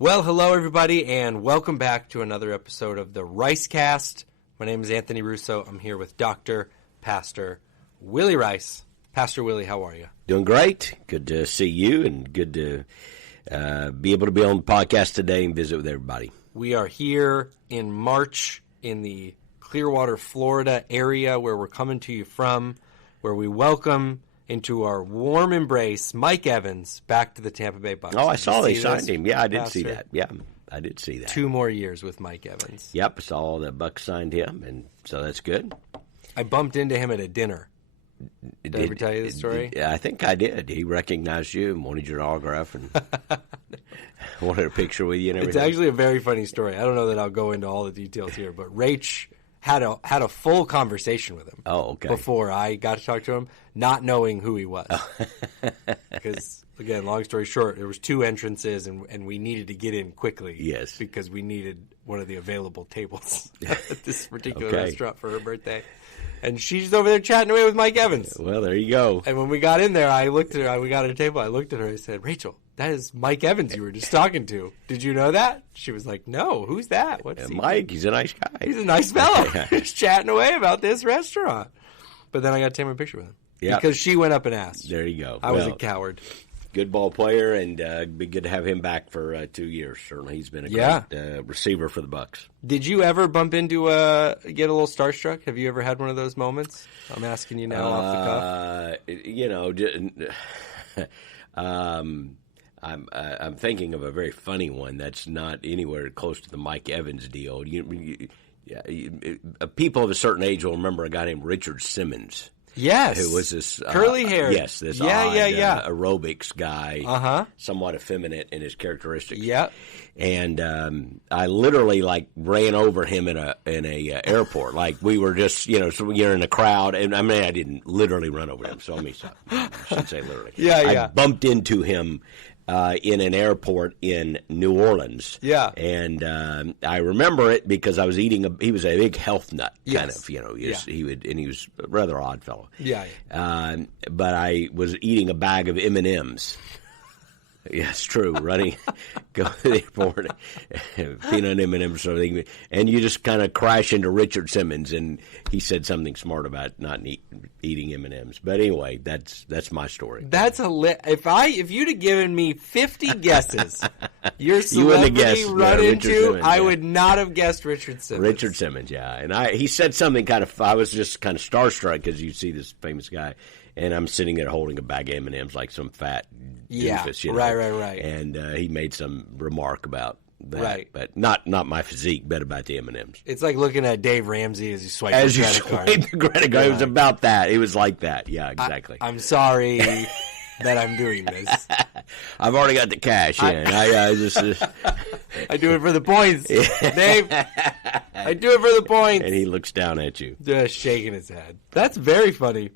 Well, hello, everybody, and welcome back to another episode of the Ricecast. My name is Anthony Russo. I'm here with Dr. Pastor Willie Rice. Pastor Willie, how are you? Doing great. Good to see you, and good to be able to be on the podcast today and visit with everybody. We are here in March in the Clearwater, Florida area where we're coming to you from, where we welcome into our warm embrace Mike Evans back to the Tampa Bay Bucs. Oh, I saw they signed him. Yeah, I did Pastor? see that. Yeah, I did see that. 2 more years with Mike Evans. Yep, I saw the Bucs signed him, and so that's good. I bumped into him at a dinner. Did I ever tell you the story? I think I did. He recognized you and wanted your autograph and wanted a picture with you and everything. It's actually a very funny story. I don't know that I'll go into all the details here, but Rach had a full conversation with him. Oh, okay. Before I got to talk to him, not knowing who he was. Because, again, long story short, there was 2 entrances, and we needed to get in quickly. Yes. Because we needed one of the available tables at this particular restaurant for her birthday. And she's over there chatting away with Mike Evans. Well, there you go. And when we got in there, I looked at her. We got at a table. I looked at her. I said, "Rachel, that is Mike Evans you were just talking to. Did you know that?" She was like, "No, who's that? What's he Mike, doing?" he's a nice guy. He's a nice fellow. Just chatting away about this restaurant. But then I got to take my picture with him. Yeah. Because she went up and asked. There you go. I was a coward. Good ball player, and be good to have him back for 2 years. Certainly, he's been a great receiver for the Bucs. Did you ever bump into get a little starstruck? Have you ever had one of those moments? I'm asking you now off the cuff. I'm thinking of a very funny one that's not anywhere close to the Mike Evans deal. People of a certain age will remember a guy named Richard Simmons. Yes. Who was this curly hair? Yes, this aerobics guy, somewhat effeminate in his characteristics. Yep. And I literally ran over him in a airport. Like we were just so you're in a crowd, and I mean I didn't literally run over him. So I should say literally. I bumped into him in an airport in New Orleans. Yeah. And I remember it because I was he was a big health nut, kind of, he was a rather odd fellow. Yeah. But I was eating a bag of M&Ms. Yes, true. Go to the airport, peanut M&Ms, sort of thing, and you just kind of crash into Richard Simmons, and he said something smart about not eating M&Ms. But anyway, that's my story. That's if you'd have given me 50 guesses, your celebrity run into, Simmons, I would not have guessed Richard Simmons. Richard Simmons, yeah, and he said something kind of. I was just kind of starstruck because you see this famous guy. And I'm sitting there holding a bag of M&Ms like some fat doofus, Right. And he made some remark about that, but not my physique, but about the M&Ms. It's like looking at Dave Ramsey as he swiped the credit card. It was about that. It was like that. Yeah, exactly. I'm sorry that I'm doing this. I've already got the cash in. I do it for the points, Dave. I do it for the points. And he looks down at you, just shaking his head. That's very funny.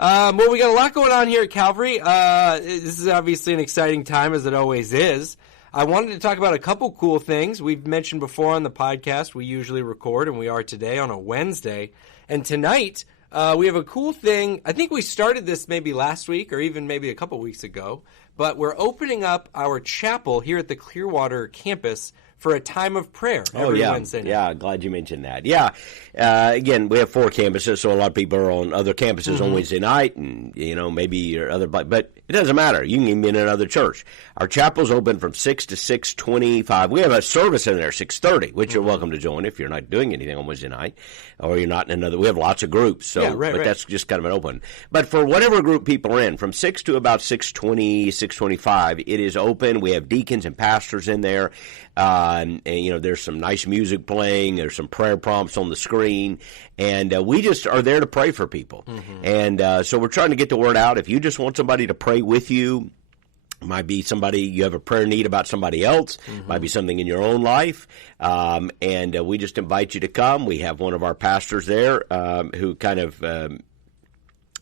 Well, we got a lot going on here at Calvary. This is obviously an exciting time, as it always is. I wanted to talk about a couple cool things. We've mentioned before on the podcast we usually record, and we are today on a Wednesday. And tonight we have a cool thing. I think we started this maybe last week or even maybe a couple weeks ago, but we're opening up our chapel here at the Clearwater campus for a time of prayer every Wednesday night. Yeah, glad you mentioned that. Yeah, again, we have 4 campuses, so a lot of people are on other campuses on Wednesday night, and maybe your other, but it doesn't matter. You can be in another church. Our chapel's open from 6 to 6:25. We have a service in there 6:30, which you're welcome to join if you're not doing anything on Wednesday night, or you're not in another. We have lots of groups, so that's just kind of an open. But for whatever group people are in, from 6 to about 6:20, 6:25, it is open. We have deacons and pastors in there. And there's some nice music playing. There's some prayer prompts on the screen. And we just are there to pray for people. And so we're trying to get the word out. If you just want somebody to pray with you, might be somebody you have a prayer need about somebody else, might be something in your own life, and we just invite you to come. We have one of our pastors there who kind of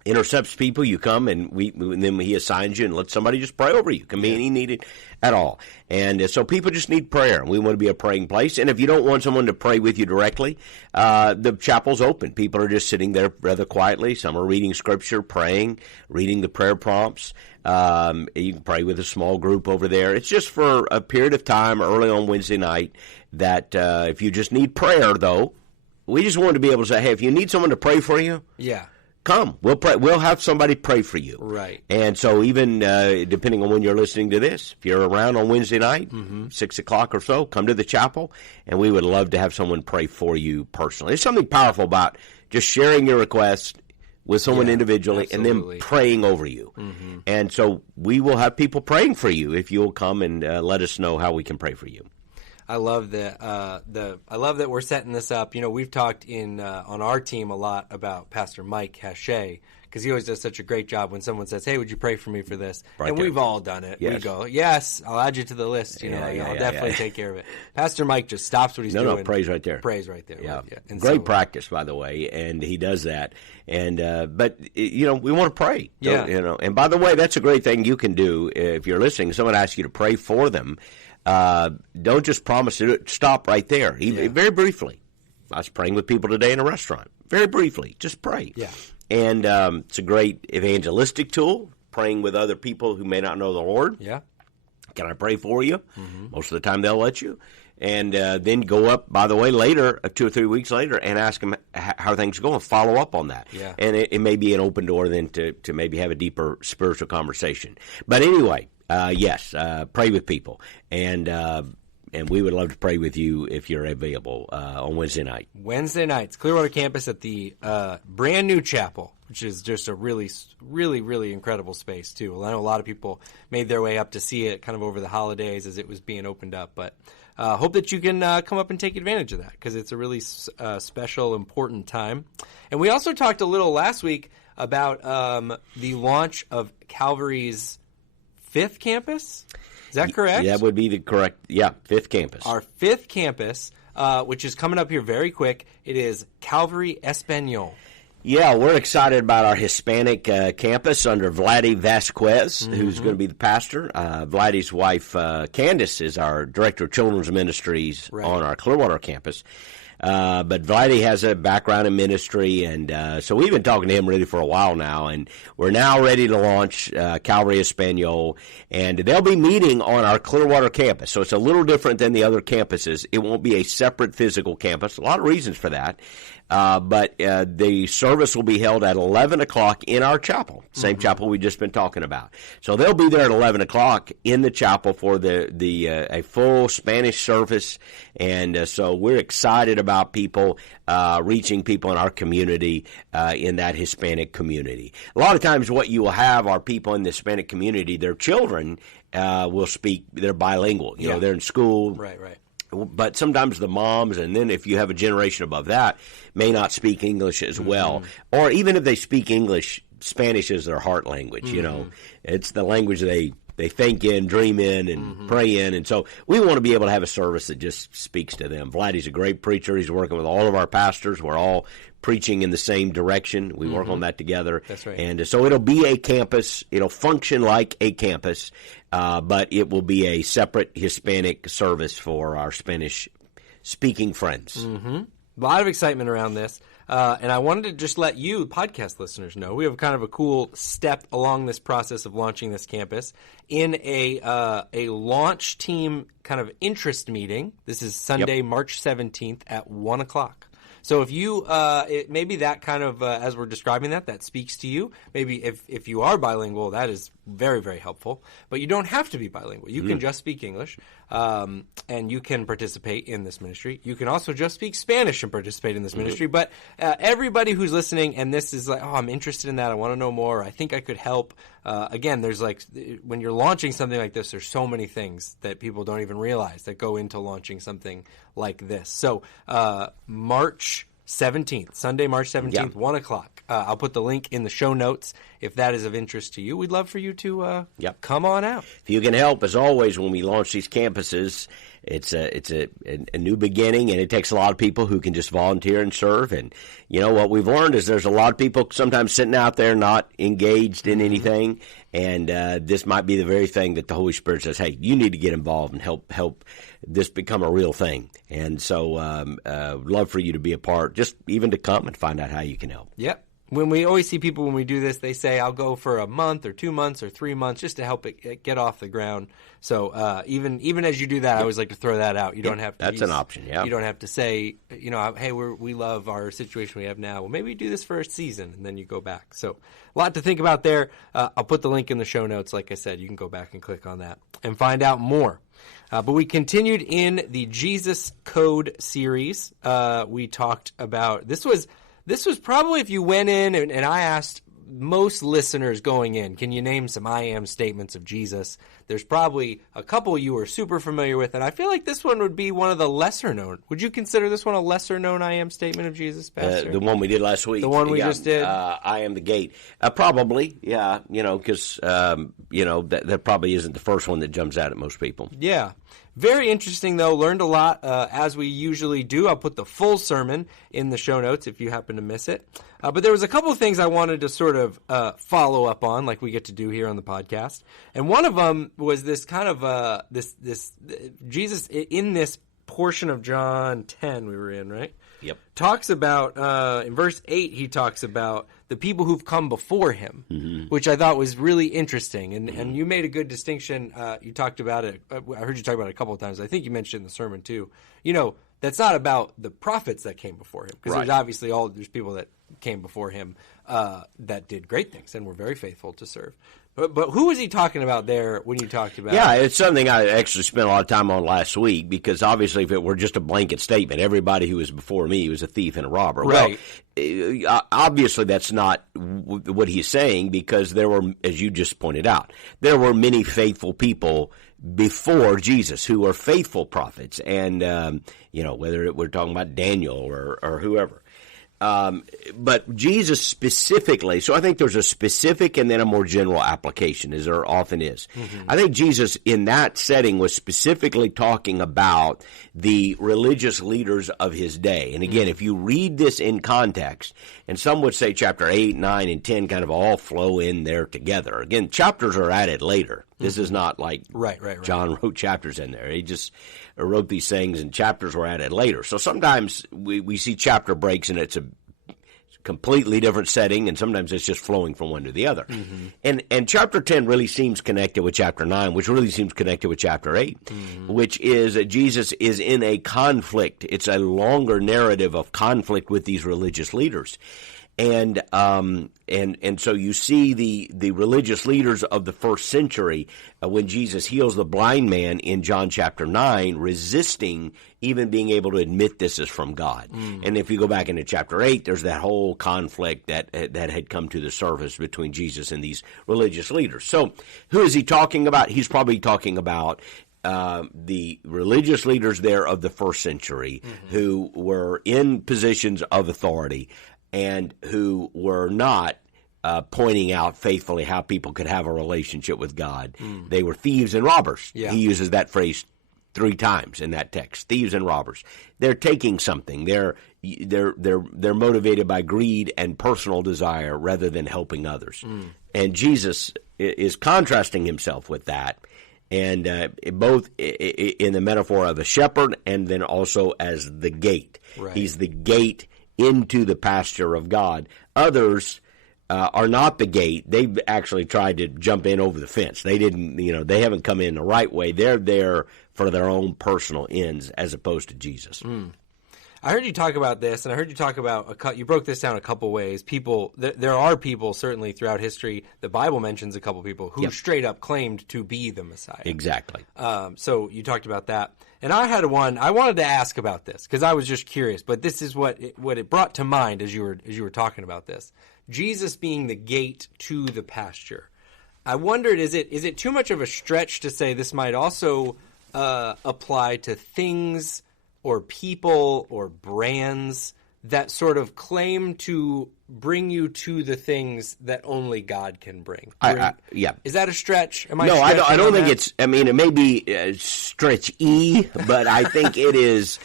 intercepts people. You come, and and then he assigns you and lets somebody just pray over you. Can be any needed at all. And so people just need prayer. We want to be a praying place. And if you don't want someone to pray with you directly, the chapel's open. People are just sitting there rather quietly. Some are reading Scripture, praying, reading the prayer prompts. You can pray with a small group over there. It's just for a period of time early on Wednesday night that if you just need prayer, though, we just want to be able to say, hey, if you need someone to pray for you, come. We'll pray. We'll have somebody pray for you. Right. And so even depending on when you're listening to this, if you're around on Wednesday night, 6 o'clock or so, come to the chapel, and we would love to have someone pray for you personally. There's something powerful about just sharing your request with someone individually and then praying over you. And so we will have people praying for you if you'll come and let us know how we can pray for you. I love that. I love that we're setting this up. You know, we've talked on our team a lot about Pastor Mike Hachey, because he always does such a great job when someone says, "Hey, would you pray for me for this?" And we've all done it. Yes. We go, "Yes, I'll add you to the list." I'll definitely take care of it. Pastor Mike just stops what he's doing. No, prays right there. Prays right there. Yeah, and great practice, by the way, and he does that. And but we want to pray. Yeah, And by the way, that's a great thing you can do if you're listening. Someone asks you to pray for them. Don't just promise to stop right there. Very briefly. I was praying with people today in a restaurant. Very briefly, just pray. Yeah. And it's a great evangelistic tool, praying with other people who may not know the Lord. Yeah. Can I pray for you? Most of the time they'll let you. And then go up, by the way, later, 2 or 3 weeks later, and ask them how things are going. Follow up on that. Yeah. And it may be an open door then to maybe have a deeper spiritual conversation. But anyway, yes, pray with people. And we would love to pray with you if you're available on Wednesday night. Wednesday nights, Clearwater campus at the brand new chapel, which is just a really, really, really incredible space, too. I know a lot of people made their way up to see it kind of over the holidays as it was being opened up. But hope that you can come up and take advantage of that, because it's a really special, important time. And we also talked a little last week about the launch of Calvary's 5th campus. Is that correct? That would be the correct, 5th campus. Our 5th campus, which is coming up here very quick. It is Calvary Espanol. Yeah, we're excited about our Hispanic campus under Vladdy Vasquez, who's going to be the pastor. Vladdy's wife, Candace, is our director of children's ministries on our Clearwater campus. But Vladdy has a background in ministry, and so we've been talking to him really for a while now, and we're now ready to launch Calvary Espanol, and they'll be meeting on our Clearwater campus, so it's a little different than the other campuses. It won't be a separate physical campus. A lot of reasons for that. But the service will be held at 11 o'clock in our chapel, same chapel we've just been talking about. So they'll be there at 11 o'clock in the chapel for a full Spanish service, and so we're excited about people reaching people in our community, in that Hispanic community. A lot of times what you will have are people in the Hispanic community, their children will speak, they're bilingual. You know, they're in school. Right. But sometimes the moms, and then if you have a generation above that, may not speak English as well. Or even if they speak English, Spanish is their heart language, you know. It's the language they think in, dream in, and pray in. And so we want to be able to have a service that just speaks to them. Vladdy's a great preacher. He's working with all of our pastors. We're all preaching in the same direction. We work on that together. That's right. And so it'll be a campus. It'll function like a campus, but it will be a separate Hispanic service for our Spanish-speaking friends. A lot of excitement around this. And I wanted to just let you, podcast listeners, know we have kind of a cool step along this process of launching this campus in a launch team kind of interest meeting. This is Sunday, March 17th at 1 o'clock. So if you, maybe that kind of, as we're describing that speaks to you. Maybe if you are bilingual, that is very, very helpful. But you don't have to be bilingual. You can just speak English, and you can participate in this ministry. You can also just speak Spanish and participate in this ministry. But everybody who's listening, and this is like, oh, I'm interested in that. I want to know more. I think I could help. Again, there's like, when you're launching something like this, there's so many things that people don't even realize that go into launching something like this. So March 17th, Sunday, March 17th, Yeah. 1 o'clock. I'll put the link in the show notes if that is of interest to you. We'd love for you to come on out. If you can help, as always, when we launch these campuses, it's a new beginning, and it takes a lot of people who can just volunteer and serve. And you know what we've learned is there's a lot of people sometimes sitting out there not engaged in anything, and this might be the very thing that the Holy Spirit says, "Hey, you need to get involved and help this become a real thing." And so, love for you to be a part, just even to come and find out how you can help. Yep. When we always see people when we do this, they say, I'll go for a month or 2 months or 3 months just to help it get off the ground. So even as you do that, I always like to throw that out. You don't have to. That's an option, yeah. You don't have to say, hey, we love our situation we have now. Well, maybe do this for a season, and then you go back. So a lot to think about there. I'll put the link in the show notes. Like I said, you can go back and click on that and find out more. But we continued in the Jesus Code series. We talked about this was probably, if you went in and I asked most listeners going in, can you name some I am statements of Jesus? There's probably a couple you are super familiar with, and I feel like this one would be one of the lesser known. Would you consider this one a lesser known I am statement of Jesus, Pastor? The one we did last week. The one we just did? I am the gate. Probably, yeah, because, that probably isn't the first one that jumps out at most people. Yeah. Very interesting, though. Learned a lot, as we usually do. I'll put the full sermon in the show notes if you happen to miss it. But there was a couple of things I wanted to sort of follow up on, like we get to do here on the podcast. And one of them was this kind of this Jesus in this portion of John 10 we were in, right? Yep. Talks about, in verse 8, he talks about the people who've come before him, which I thought was really interesting. And you made a good distinction. You talked about it. I heard you talk about it a couple of times. I think you mentioned in the sermon, too. That's not about the prophets that came before him. Because there's obviously there's people that came before him that did great things and were very faithful to serve. But who was he talking about there when you talked about Yeah, it's something I actually spent a lot of time on last week, because obviously if it were just a blanket statement, everybody who was before me was a thief and a robber. Right. Well, obviously that's not what he's saying, because there were, as you just pointed out, there were many faithful people before Jesus who were faithful prophets, and whether we're talking about Daniel or whoever. But Jesus specifically, so I think there's a specific and then a more general application, as there often is. I think Jesus in that setting was specifically talking about the religious leaders of his day. And again, if you read this in context, and some would say chapter 8, 9, and 10 kind of all flow in there together. Again, chapters are added later. This is not like right. John wrote chapters in there. He just wrote these things, and chapters were added later. So sometimes we see chapter breaks, and it's a completely different setting, and sometimes it's just flowing from one to the other. And chapter 10 really seems connected with chapter 9, which really seems connected with chapter 8, which is that Jesus is in a conflict. It's a longer narrative of conflict with these religious leaders. And so you see the religious leaders of the first century, when Jesus heals the blind man in John chapter 9, resisting even being able to admit this is from God. And if you go back into chapter 8, there's that whole conflict that had come to the surface between Jesus and these religious leaders. So who is he talking about? He's probably talking about the religious leaders there of the first century who were in positions of authority, and who were not pointing out faithfully how people could have a relationship with God. They were thieves and robbers. Yeah. He uses that phrase 3 times in that text: thieves and robbers. They're taking something. They're motivated by greed and personal desire rather than helping others. And Jesus is contrasting himself with that, and both in the metaphor of a shepherd and then also as the gate. Right. He's the gate into the pasture of God. Others are not the gate. They've actually tried to jump in over the fence. They didn't, they haven't come in the right way. They're there for their own personal ends as opposed to Jesus. I heard you talk about this, and I heard you talk about you broke this down a couple ways. People, there are people certainly throughout history. The Bible mentions a couple people who straight up claimed to be the Messiah. Exactly. So you talked about that, and I had one. I wanted to ask about this because I was just curious, but this is what it brought to mind as you were talking about this. Jesus being the gate to the pasture. I wondered, is it too much of a stretch to say this might also apply to things or people or brands that sort of claim to bring you to the things that only God can bring. Yeah. Is that a stretch? No, I don't think it's, I mean, it may be stretch-y, but I think it is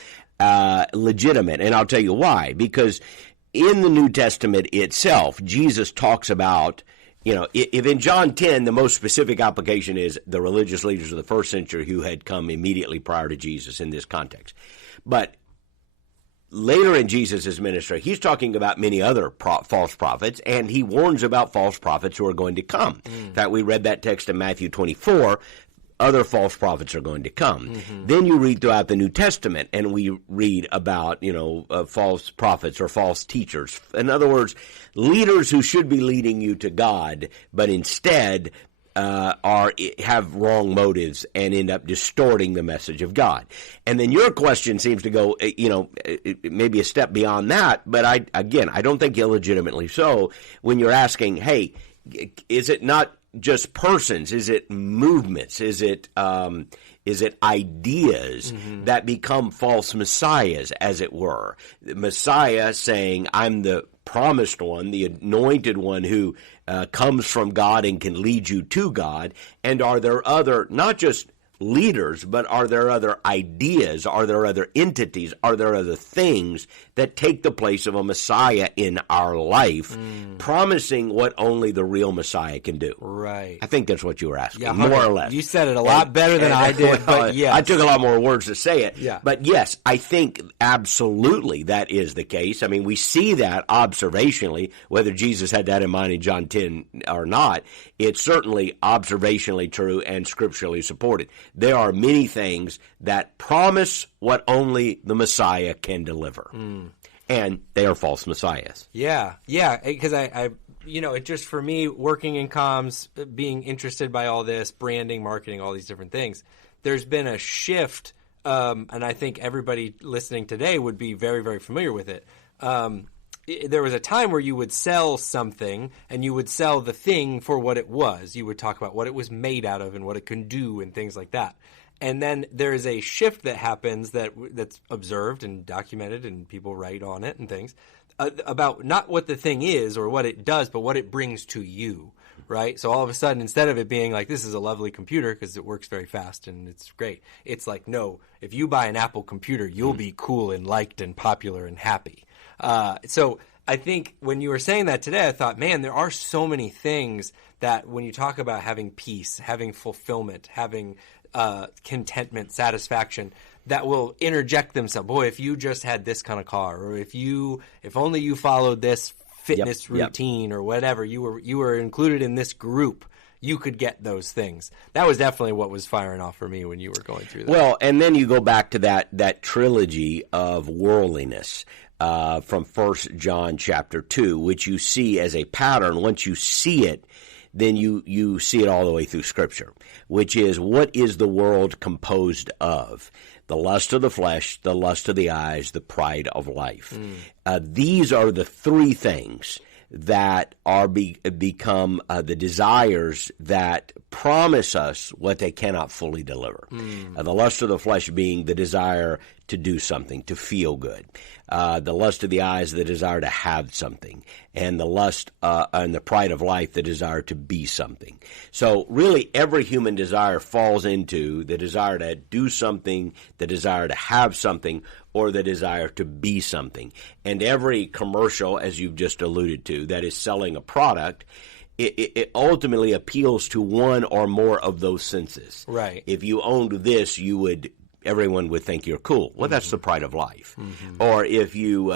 legitimate, and I'll tell you why. Because in the New Testament itself, Jesus talks about, if in John 10, the most specific application is the religious leaders of the first century who had come immediately prior to Jesus in this context. But later in Jesus' ministry, he's talking about many other false prophets, and he warns about false prophets who are going to come. In fact, we read that text in Matthew 24. Other false prophets are going to come. Then you read throughout the New Testament, and we read about, false prophets or false teachers. In other words, leaders who should be leading you to God, but instead have wrong motives and end up distorting the message of God. And then your question seems to go, maybe a step beyond that, but I don't think illegitimately so, when you're asking, hey, is it not just persons? Is it movements? Is it ideas that become false messiahs, as it were? The Messiah saying, I'm the promised one, the anointed one who comes from God and can lead you to God. And are there other, not just leaders, but are there other ideas? Are there other entities? Are there other things that take the place of a Messiah in our life, promising what only the real Messiah can do? Right. I think that's what you were asking, yeah, more or less. You said it a lot better than I did, but yes. I took a lot more words to say it. Yeah. But yes, I think absolutely that is the case. I mean, we see that observationally, whether Jesus had that in mind in John 10 or not. It's certainly observationally true and scripturally supported. There are many things that promise what only the Messiah can deliver. And they are false messiahs. Yeah, because I it just, for me, working in comms, being interested by all this, branding, marketing, all these different things, there's been a shift, and I think everybody listening today would be very, very familiar with it. There was a time where you would sell something, and you would sell the thing for what it was. You would talk about what it was made out of and what it can do and things like that. And then there's a shift that happens that's observed and documented, and people write on it and things, about not what the thing is or what it does, but what it brings to you, right? So all of a sudden, instead of it being like, this is a lovely computer because it works very fast and it's great, it's like, no, if you buy an Apple computer, you'll be cool and liked and popular and happy. So I think when you were saying that today, I thought, man, there are so many things that when you talk about having peace, having fulfillment, having contentment, satisfaction, that will interject themselves. Boy, if you just had this kind of car, or if only you followed this fitness routine or whatever, you were included in this group, you could get those things. That was definitely what was firing off for me when you were going through that. Well, and then you go back to that trilogy of worldliness from 1 John chapter 2, which you see as a pattern. Once you see it, then you see it all the way through Scripture, which is, what is the world composed of? The lust of the flesh, the lust of the eyes, the pride of life. These are the three things that are become the desires that promise us what they cannot fully deliver. The lust of the flesh being the desire to do something, to feel good. The lust of the eyes, the desire to have something. And the lust and the pride of life, the desire to be something. So really every human desire falls into the desire to do something, the desire to have something, or the desire to be something. And every commercial, as you've just alluded to, that is selling a product, it ultimately appeals to one or more of those senses. Right. If you owned this, everyone would think you're cool. Well, that's the pride of life. Or if you,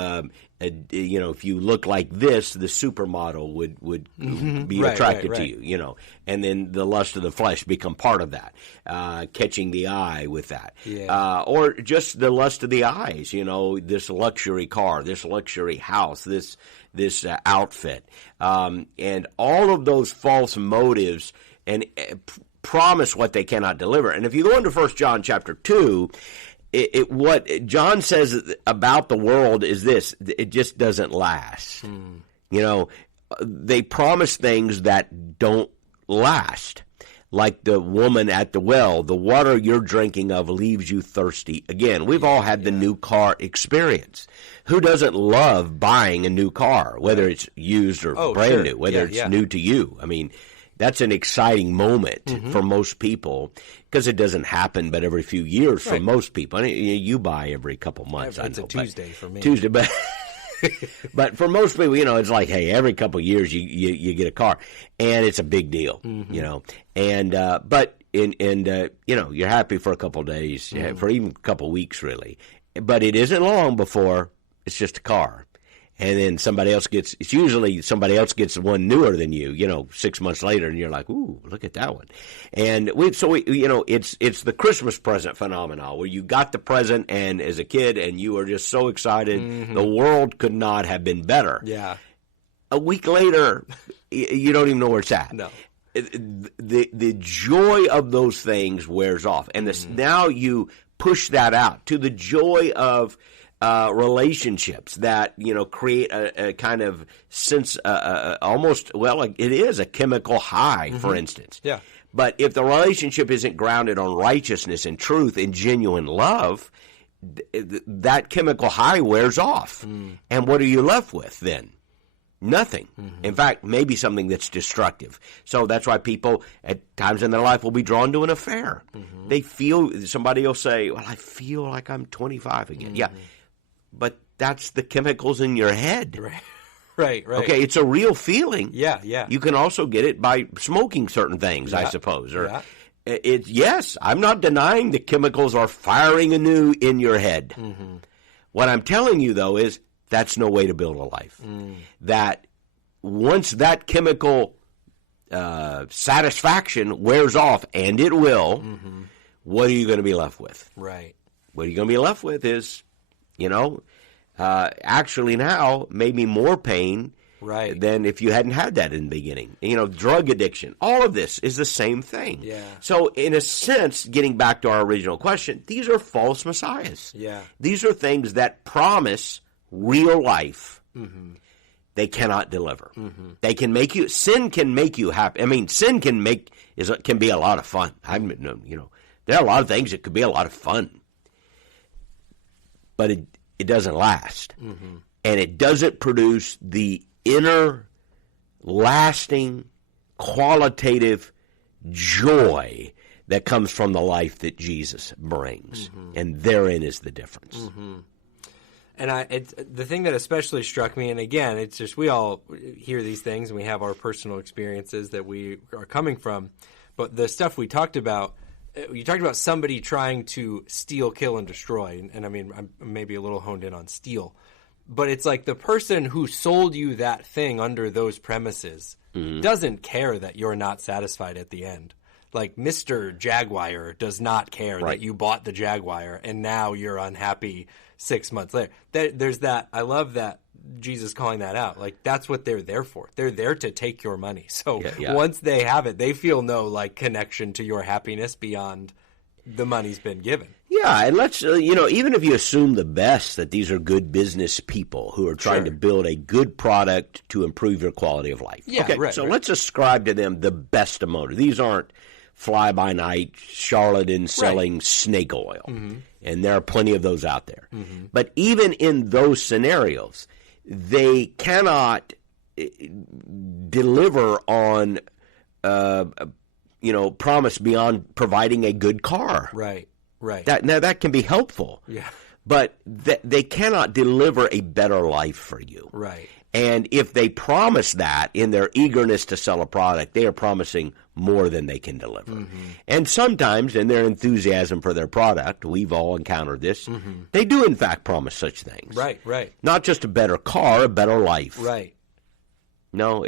if you look like this, the supermodel would be attracted to you. And then the lust of the flesh become part of that, catching the eye with that. Yeah. Or just the lust of the eyes. This luxury car, this luxury house, this outfit, and all of those false motives and promise what they cannot deliver. And if you go into 1 John chapter 2, what John says about the world is this: it just doesn't last. They promise things that don't last. like the woman at the well, the water you're drinking of leaves you thirsty again. We've all had the new car experience. Who doesn't love buying a new car, whether it's used or brand new, whether it's new to you? I mean, that's an exciting moment for most people because it doesn't happen but every few years for most people. I mean, you buy every couple months. It's a Tuesday for me. Tuesday, but but for most people, it's like, hey, every couple of years you get a car, and it's a big deal, And but you're happy for a couple of days, for even a couple of weeks, really. But it isn't long before it's just a car. And then it's usually somebody else gets one newer than you, 6 months later, and you're like, ooh, look at that one. And it's the Christmas present phenomenon where you got the present and as a kid and you were just so excited. The world could not have been better. Yeah. A week later, you don't even know where it's at. No. The joy of those things wears off. And now you push that out to the joy of relationships that create a kind of sense, almost it is a chemical high, for instance. Yeah. But if the relationship isn't grounded on righteousness and truth and genuine love, that chemical high wears off. And what are you left with then? Nothing. In fact, maybe something that's destructive. So that's why people at times in their life will be drawn to an affair. They feel, somebody will say, well, I feel like I'm 25 again. Yeah. But that's the chemicals in your head. Right. Okay, it's a real feeling. Yeah. You can also get it by smoking certain things, I suppose. Or yes, I'm not denying the chemicals are firing anew in your head. What I'm telling you, though, is that's no way to build a life. That once that chemical satisfaction wears off, and it will, what are you going to be left with? Right. What you're going to be left with is, actually now maybe more pain than if you hadn't had that in the beginning. Drug addiction, all of this is the same thing. Yeah. So in a sense, getting back to our original question, these are false messiahs. Yeah. These are things that promise real life. They cannot deliver. They can make you, sin can make you happy. I mean, sin can be a lot of fun. There are a lot of things that could be a lot of fun. But it doesn't last. And it doesn't produce the inner, lasting, qualitative joy that comes from the life that Jesus brings. And therein is the difference. And the thing that especially struck me, and again, it's just we all hear these things and we have our personal experiences that we are coming from, but the stuff we talked about, you talked about somebody trying to steal, kill, and destroy, and I mean, I'm maybe a little honed in on steal, but it's like the person who sold you that thing under those premises doesn't care that you're not satisfied at the end. Like Mr. Jaguar does not care that you bought the Jaguar and now you're unhappy 6 months later. There's that. I love that Jesus calling that out. Like that's what they're there for. They're there to take your money. So once they have it, they feel no connection to your happiness beyond the money's been given. Yeah, and let's even if you assume the best that these are good business people who are trying to build a good product to improve your quality of life. Yeah, okay, so let's ascribe to them the best of motive. These aren't fly-by-night charlatans selling snake oil. And there are plenty of those out there. But even in those scenarios, they cannot deliver on, promise beyond providing a good car. Right. That can be helpful. Yeah. But they cannot deliver a better life for you. Right. And if they promise that in their eagerness to sell a product, they are promising more than they can deliver. And sometimes in their enthusiasm for their product, we've all encountered this, they do in fact promise such things. Right. Not just a better car, a better life. Right. No,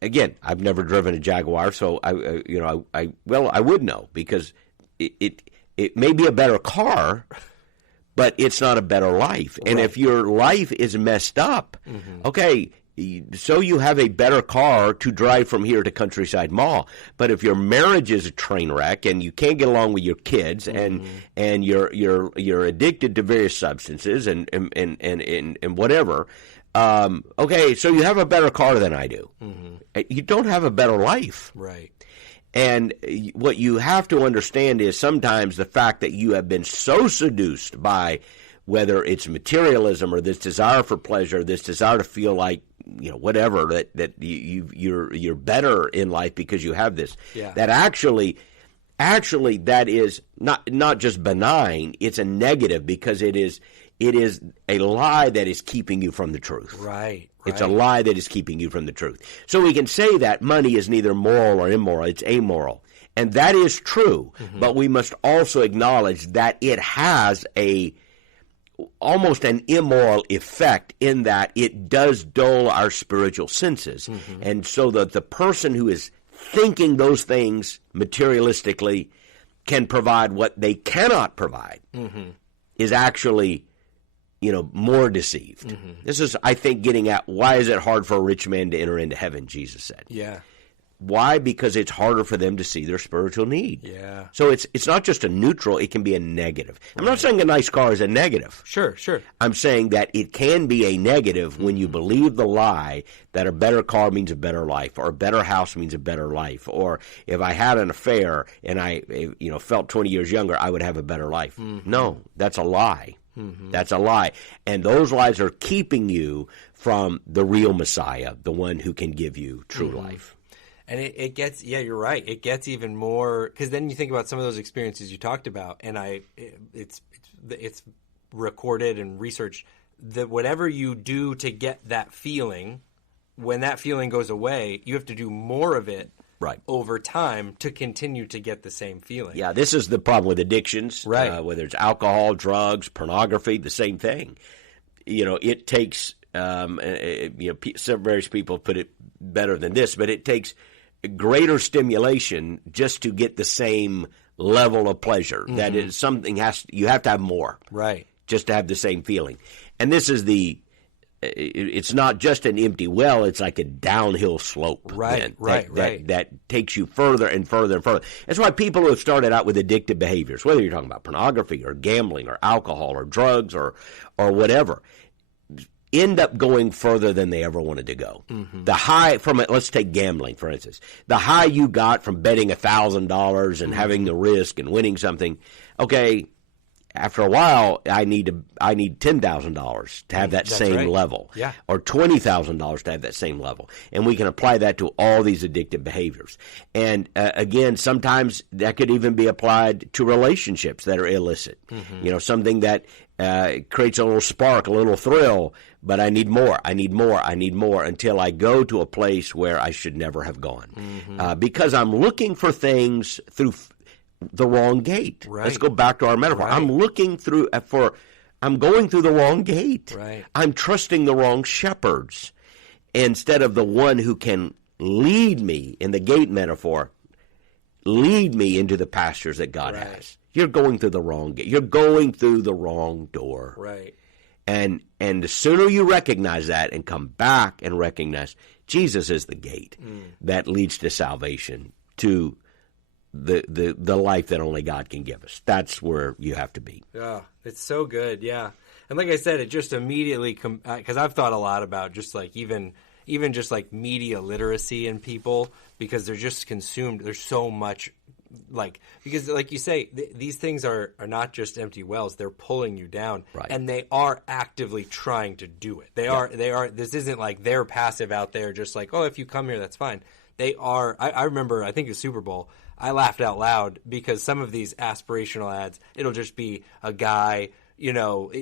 again, I've never driven a Jaguar, so I would know because it may be a better car, but it's not a better life. And if your life is messed up, okay, so you have a better car to drive from here to Countryside Mall. But if your marriage is a train wreck and you can't get along with your kids and you're addicted to various substances and whatever, okay, so you have a better car than I do. You don't have a better life. Right. And what you have to understand is sometimes the fact that you have been so seduced by whether it's materialism or this desire for pleasure, this desire to feel like, whatever, that you're better in life because you have this, that actually that is not just benign, it's a negative, because it is a lie that is keeping you from the truth. Right. It's a lie that is keeping you from the truth. So we can say that money is neither moral or immoral, it's amoral. And that is true, but we must also acknowledge that it has almost an immoral effect in that it does dull our spiritual senses. And so that the person who is thinking those things materialistically can provide what they cannot provide is actually more deceived. This is, I think, getting at why is it hard for a rich man to enter into heaven, Jesus said. Yeah. Why? Because it's harder for them to see their spiritual need. Yeah. So it's not just a neutral, it can be a negative. I'm not saying a nice car is a negative. Sure. I'm saying that it can be a negative when you believe the lie that a better car means a better life, or a better house means a better life, or if I had an affair and I felt 20 years younger, I would have a better life. No, that's a lie. That's a lie. And those lies are keeping you from the real Messiah, the one who can give you true life. And it gets, you're right. It gets even more, because then you think about some of those experiences you talked about, and it's recorded and researched that whatever you do to get that feeling, when that feeling goes away, you have to do more of it over time to continue to get the same feeling. Yeah, this is the problem with addictions, whether it's alcohol, drugs, pornography, the same thing. It takes, various people put it better than this, but it takes greater stimulation just to get the same level of pleasure. That is something you have to have more, just to have the same feeling. And this is it's not just an empty well, it's like a downhill slope. That takes you further and further and further. That's why people who have started out with addictive behaviors, whether you're talking about pornography or gambling or alcohol or drugs or whatever, end up going further than they ever wanted to go. The high from it, let's take gambling, for instance. The high you got from betting $1,000 and having the risk and winning something, okay, after a while, I need $10,000 to have that same level, or $20,000 to have that same level, and we can apply that to all these addictive behaviors. And again, sometimes that could even be applied to relationships that are illicit. Something that creates a little spark, a little thrill, but I need more until I go to a place where I should never have gone, because I'm looking for things through the wrong gate. Let's go back to our metaphor. I'm going through the wrong gate. I'm trusting the wrong shepherds instead of the one who can lead me, in the gate metaphor, lead me into the pastures that God has. You're going through the wrong gate. You're going through the wrong door. And the sooner you recognize that and come back and recognize Jesus is the gate that leads to salvation, to the life that only God can give us. That's where you have to be. Yeah, it's so good. Yeah, and like I said, it just immediately because I've thought a lot about just like even just like media literacy in people, because they're just consumed. There's so much because like you say, these things are not just empty wells. They're pulling you down, and they are actively trying to do it. They are. This isn't like they're passive out there, just like, oh, if you come here, that's fine. They are. I remember, I think it was Super Bowl, I laughed out loud because some of these aspirational ads, it'll just be a guy,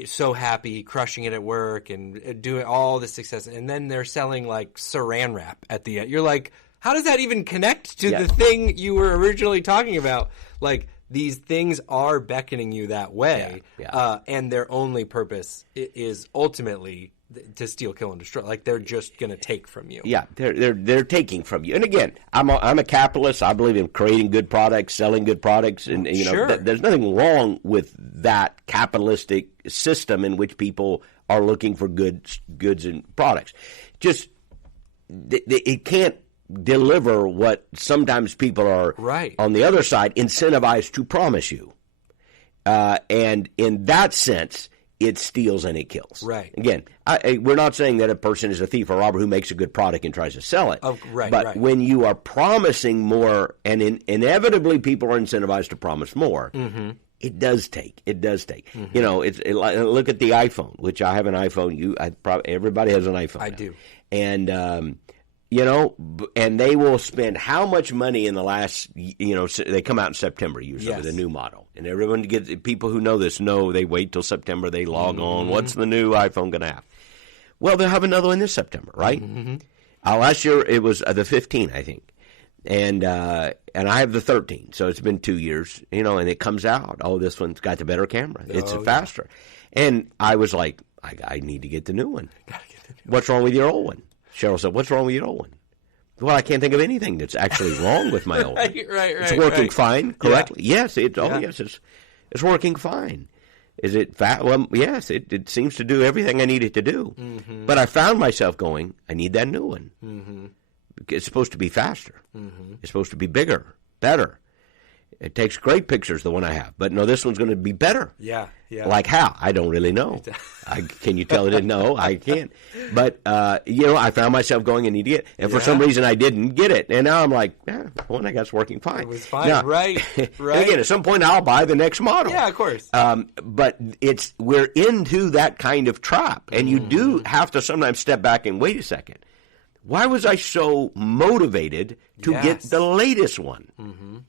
so happy, crushing it at work and doing all the success. And then they're selling like saran wrap at the end. You're like, how does that even connect to the thing you were originally talking about? Like, these things are beckoning you that way. And their only purpose is ultimately to steal, kill, and destroy. Like, they're just going to take from you. Yeah, they're taking from you. And again, I'm a capitalist. I believe in creating good products, selling good products, and there's nothing wrong with that capitalistic system in which people are looking for goods and products. Just it can't deliver what sometimes people are on the other side incentivized to promise you. And in that sense, it steals and it kills. Right. Again, we're not saying that a person is a thief or robber who makes a good product and tries to sell it. Oh, right, but right. when you are promising more, and inevitably people are incentivized to promise more, it does take. It does take. You know, look at the iPhone, which I have an iPhone. Everybody has an iPhone. I now. do. And you know, and they will spend how much money in the last, you know, they come out in September usually with a new model. And everyone gets, people who know this know they wait till September, they log on. What's the new iPhone going to have? Well, they'll have another one this September, right? Last year it was the 15, I think. And I have the 13, so it's been 2 years, you know, and it comes out. Oh, this one's got the better camera. It's faster. And I was like, I need to get the new one. What's wrong with your old one? Cheryl said, what's wrong with your old one? Well, I can't think of anything that's actually wrong with my old one. Right. It's working fine correctly. Yeah. Yes, it's working fine. Is it fat? Well, yes, it seems to do everything I need it to do. But I found myself going, I need that new one. It's supposed to be faster. It's supposed to be bigger, better. It takes great pictures, the one I have. But no, this one's going to be better. Yeah. Like how? I don't really know. Can you tell it? No, I can't. But, you know, I found myself going, I need to get it. And for some reason, I didn't get it. And now I'm like, the one I got's working fine. It was fine. Now, Right. Again, at some point, I'll buy the next model. Yeah, of course. But we're into that kind of trap. And you do have to sometimes step back and wait a second. Why was I so motivated to get the latest one?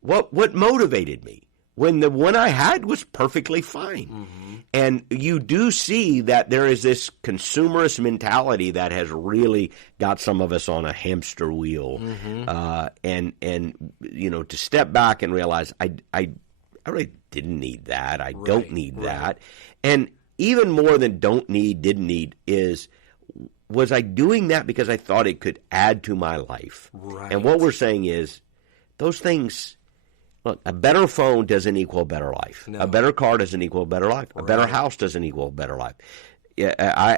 What motivated me? When the one I had was perfectly fine. And you do see that there is this consumerist mentality that has really got some of us on a hamster wheel. And you know, to step back and realize I really didn't need that. I don't need that. And even more than don't need, didn't need is, was I doing that because I thought it could add to my life? Right. And what we're saying is those things. Look, a better phone doesn't equal a better life. No. A better car doesn't equal a better life. A better house doesn't equal a better life. Yeah,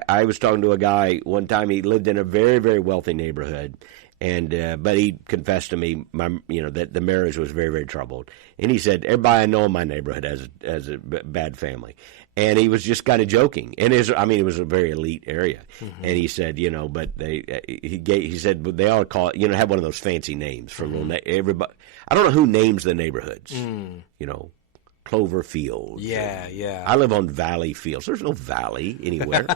I was talking to a guy one time. He lived in a very, very wealthy neighborhood, and but he confessed to me, that the marriage was very, very troubled. And he said, everybody I know in my neighborhood has a bad family. And he was just kind of joking. And it was a very elite area. And he said, but he said, but they ought to call it, have one of those fancy names for little everybody. I don't know who names the neighborhoods. Cloverfield. Yeah. I live on Valley Fields. There's no valley anywhere.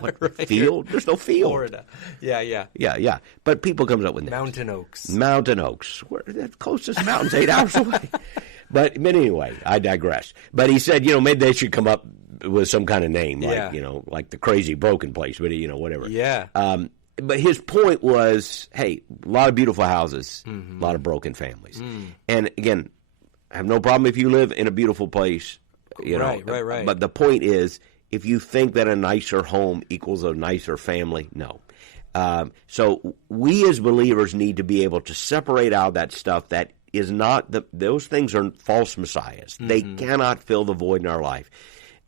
Field? There's no field. Florida. Yeah. Yeah. But people comes up with names. Mountain Oaks. Where the closest mountain's 8 hours away. But anyway, I digress. But he said, maybe they should come up with some kind of name, like like the Crazy Broken Place, but whatever. Yeah. But his point was, hey, a lot of beautiful houses, a lot of broken families, and again, I have no problem if you live in a beautiful place, Right. But the point is, if you think that a nicer home equals a nicer family, no. So we as believers need to be able to separate out that stuff that is not those things are false messiahs. They cannot fill the void in our life.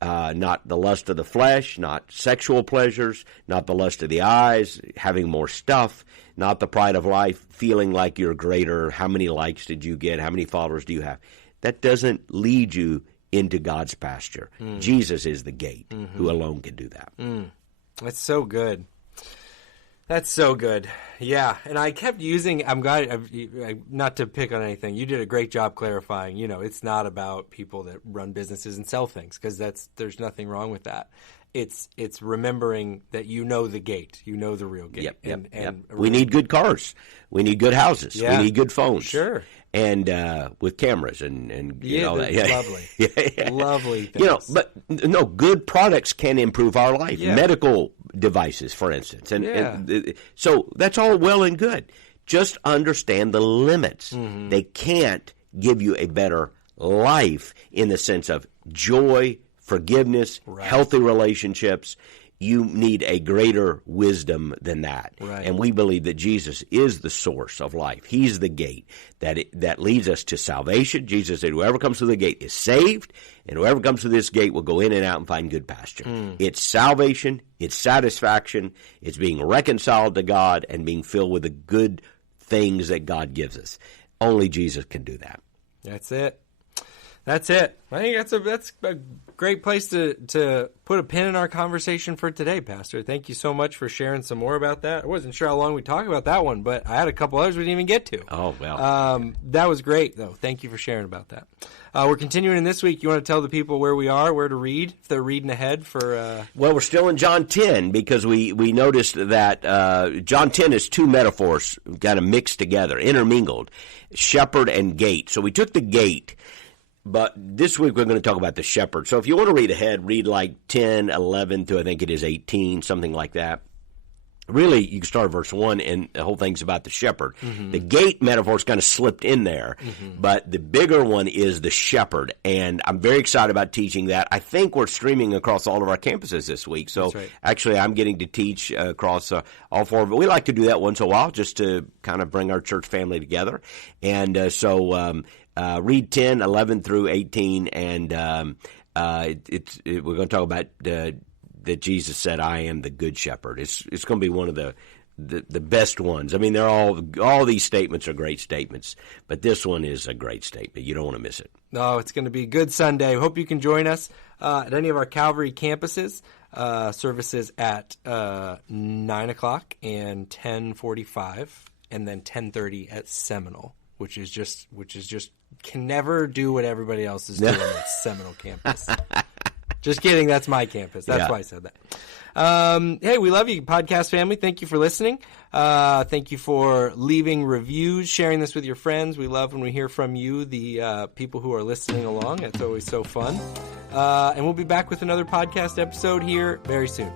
Not the lust of the flesh, not sexual pleasures, not the lust of the eyes, having more stuff, not the pride of life, feeling like you're greater. How many likes did you get? How many followers do you have? That doesn't lead you into God's pasture. Jesus is the gate who alone can do that. That's so good. That's so good. Yeah, and I kept using, I'm glad, not to pick on anything, you did a great job clarifying, it's not about people that run businesses and sell things, because there's nothing wrong with that. It's remembering that the gate, the real gate. Yep. We need good cars. We need good houses. Yeah. We need good phones. Sure. And with cameras and all that. Yeah. Lovely. Lovely things. But no, good products can improve our life. Yeah. Medical devices, for instance. And so that's all well and good. Just understand the limits. They can't give you a better life in the sense of joy, forgiveness, healthy relationships. You need a greater wisdom than that. Right. And we believe that Jesus is the source of life. He's the gate that leads us to salvation. Jesus said, whoever comes through the gate is saved, and whoever comes through this gate will go in and out and find good pasture. It's salvation, it's satisfaction, it's being reconciled to God and being filled with the good things that God gives us. Only Jesus can do that. That's it. That's it. I think that's a great place to put a pin in our conversation for today, Pastor. Thank you so much for sharing some more about that. I wasn't sure how long we'd talk about that one, but I had a couple others we didn't even get to. Oh, well. That was great, though. Thank you for sharing about that. We're continuing in this week. You want to tell the people where we are, where to read, if they're reading ahead for... Well, we're still in John 10 because we noticed that John 10 is two metaphors kind of mixed together, intermingled, shepherd and gate. So we took the gate, but this week we're going to talk about the shepherd. So if you want to read ahead, read like 10, 11 to I think it is 18, something like that. Really, you can start at verse 1, and the whole thing's about the shepherd. Mm-hmm. The gate metaphor's kind of slipped in there, but the bigger one is the shepherd, and I'm very excited about teaching that. I think we're streaming across all of our campuses this week, so actually I'm getting to teach across all four of them. We like to do that once in a while just to kind of bring our church family together, and so read 10, 11 through 18, and we're going to talk about that Jesus said, "I am the good shepherd." It's going to be one of the best ones. I mean, they're all these statements are great statements, but this one is a great statement. You don't want to miss it. No, it's going to be a good Sunday. Hope you can join us at any of our Calvary campuses. Services at 9 o'clock and 10:45, and then 10:30 at Seminole, which is just can never do what everybody else is doing at Seminole campus. Just kidding. That's my campus. That's why I said that. Hey, we love you, podcast family. Thank you for listening. Thank you for leaving reviews, sharing this with your friends. We love when we hear from you, the people who are listening along. It's always so fun. And we'll be back with another podcast episode here very soon.